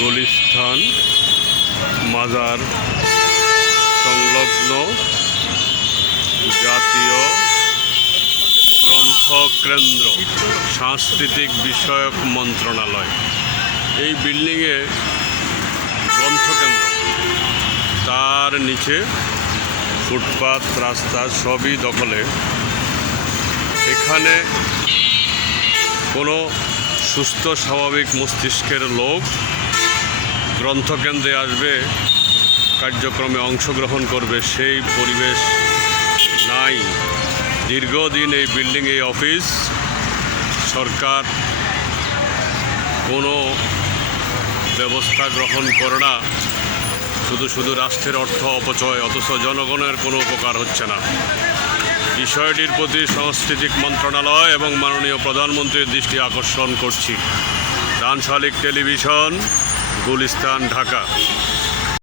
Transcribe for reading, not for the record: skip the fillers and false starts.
গুলিস্তান মাজার সংলগ্ন জাতীয় গ্রন্থকেন্দ্র সাংস্কৃতিক বিষয়ক মন্ত্রণালয়। এই বিল্ডিংয়ে গ্রন্থকেন্দ্র, তার নিচে ফুটপাত, রাস্তা সবই দখলে। এখানে কোনো সুস্থ স্বাভাবিক মস্তিষ্কের লোক গ্রন্থকেন্দ্রে আসবে, কার্যক্রমে অংশগ্রহণ করবে, সেই পরিবেশ নাই। দীর্ঘদিন এই বিল্ডিং, এই অফিস, সরকার কোনো ব্যবস্থা গ্রহণ করে না, শুধু রাষ্ট্রের অর্থ অপচয়, অথচ জনগণের কোনো উপকার হচ্ছে না। বিষয়টির প্রতি সাংস্কৃতিক মন্ত্রণালয় এবং মাননীয় প্রধানমন্ত্রীর দৃষ্টি আকর্ষণ করছি। ডান শালিক টেলিভিশন, গুলিস্তান, ঢাকা।